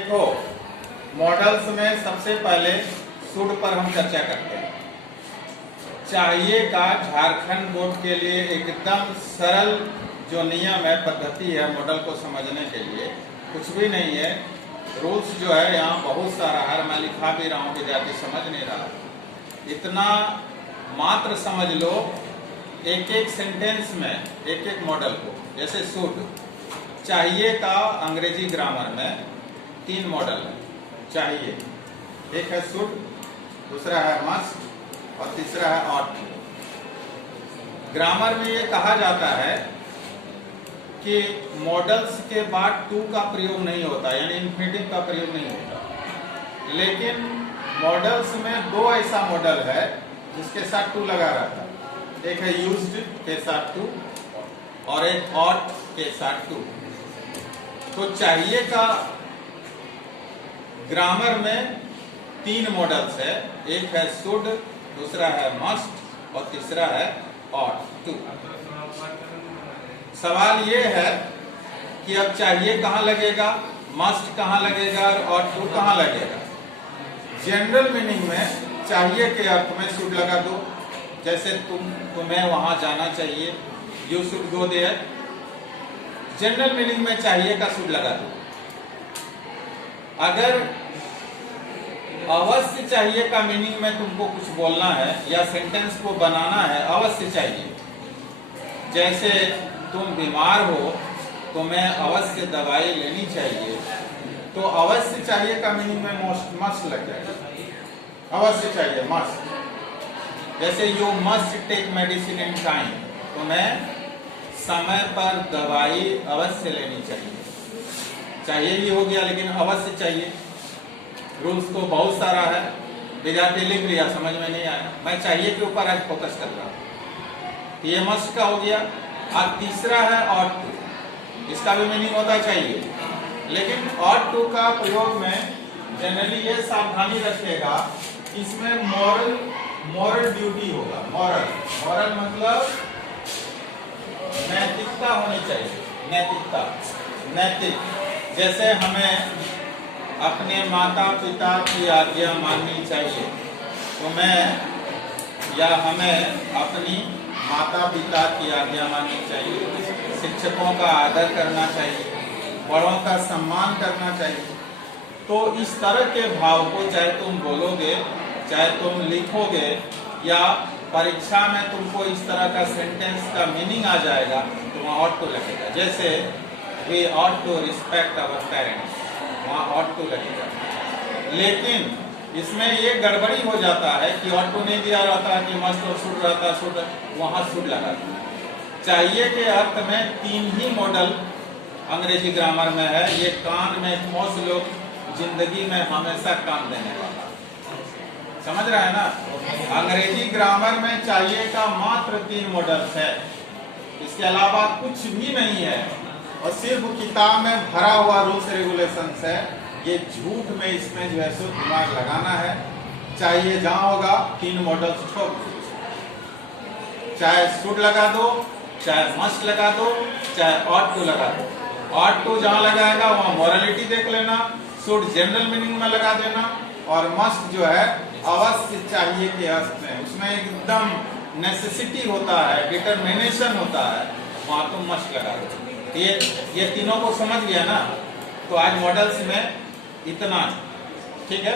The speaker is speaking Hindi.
देखो, मॉडल्स में सबसे पहले शुड पर हम चर्चा करते हैं। चाहिए का झारखंड बोर्ड के लिए एकदम सरल जो नियम है, पद्धति है मॉडल को समझने के लिए, कुछ भी नहीं है। रूल्स जो है यहाँ बहुत सारा है, मैं लिखा भी रहा हूँ, विद्यार्थी समझ नहीं रहा। इतना मात्र समझ लो, एक एक सेंटेंस में एक एक मॉडल को, जैसे शुड, चाहिए का अंग्रेजी ग्रामर में 3 मॉडल है। चाहिए, एक है शुड, दूसरा है मस्ट और तीसरा है ऑट। ग्रामर में ये कहा जाता है कि मॉडल्स के बाद टू का प्रयोग नहीं होता, यानी इन्फिनिटिव का प्रयोग नहीं होता। लेकिन मॉडल्स में 2 ऐसा मॉडल है जिसके साथ टू लगा रहता है। एक है यूज्ड के साथ टू और एक ऑट के साथ टू। तो चाहिए का ग्रामर में 3 मॉडल्स है, एक है शुड, दूसरा है मस्ट और तीसरा है ऑट टू। सवाल ये है कि अब चाहिए कहाँ लगेगा, मस्ट कहाँ लगेगा और ऑट टू कहाँ लगेगा। जनरल मीनिंग में चाहिए के अर्थ में शुड लगा दो, जैसे तुम्हें वहां जाना चाहिए, you should go there. General meaning में चाहिए का शुड लगा दो। अगर अवश्य चाहिए का मीनिंग में तुमको कुछ बोलना है या सेंटेंस को बनाना है, अवश्य चाहिए, जैसे तुम बीमार हो, तुम्हें अवश्य दवाई लेनी चाहिए, तो अवश्य चाहिए का मीनिंग में मस्ट लग जाएगा। अवश्य चाहिए, मस्ट। जैसे you must take medicine in time, तुम्हें समय पर दवाई अवश्य लेनी चाहिए। चाहिए ही हो गया, लेकिन अवश्य चाहिए। रूल्स तो बहुत सारा है, विद्यार्थी लिख लिया, समझ में नहीं आया। मैं चाहिए के ऊपर आज फोकस कर रहा हूँ। ये मस्ट का हो गया। और तीसरा है ऑट टू, इसका भी मीनिंग होता है चाहिए, लेकिन ऑट टू का प्रयोग में जनरली ये सावधानी रखेगा, इसमें मॉरल ड्यूटी होगा। मॉरल मतलब नैतिकता होनी चाहिए। नैतिक, जैसे हमें अपने माता पिता की आज्ञा माननी चाहिए, हमें अपनी माता पिता की आज्ञा माननी चाहिए, शिक्षकों का आदर करना चाहिए, बड़ों का सम्मान करना चाहिए। तो इस तरह के भाव को चाहे तुम बोलोगे, चाहे तुम लिखोगे, या परीक्षा में तुमको इस तरह का सेंटेंस का मीनिंग आ जाएगा, तो वहाँ ऑट टू लगेगा। जैसे we ought to respect our parents, वहाँ ऑट टू लगेगा। लेकिन इसमें ये गड़बड़ी हो जाता है कि ऑट टू नहीं दिया रहता है, कि मस्ट और शुड रहता, शुड, वहाँ शुड लगा। चाहिए के अर्थ में 3 ही मॉडल अंग्रेजी ग्रामर में है। ये कान में ठोस लोग जिंदगी में हमेशा काम देने वाला, समझ रहा है ना। अंग्रेजी ग्रामर में चाहिए का मात्र 3 मॉडल्स है, इसके अलावा कुछ भी नहीं है, और सिर्फ किताब में भरा हुआ रूल्स रेगुलेशंस है। ये झूठ में इसमें जो है सो दिमाग लगाना है। चाहिए जहां होगा 3 मॉडल्स छोड़ दो, चाहे शुड लगा दो, चाहे मस्ट लगा दो, चाहे ऑट टू लगा दो। ऑट टू जहां लगाएगा वहां मॉरलिटी देख लेना, शुड जनरल मीनिंग में लगा देना, और मस्ट जो है अवश्य चाहिए के अर्थ में, उसमें एकदम नेसेसिटी होता है, डिटर्मिनेशन होता है, वहां तुम मस्ट लगा दो। ये तीनों को समझ गया ना। तो आज मॉडल्स में इतना, ठीक है।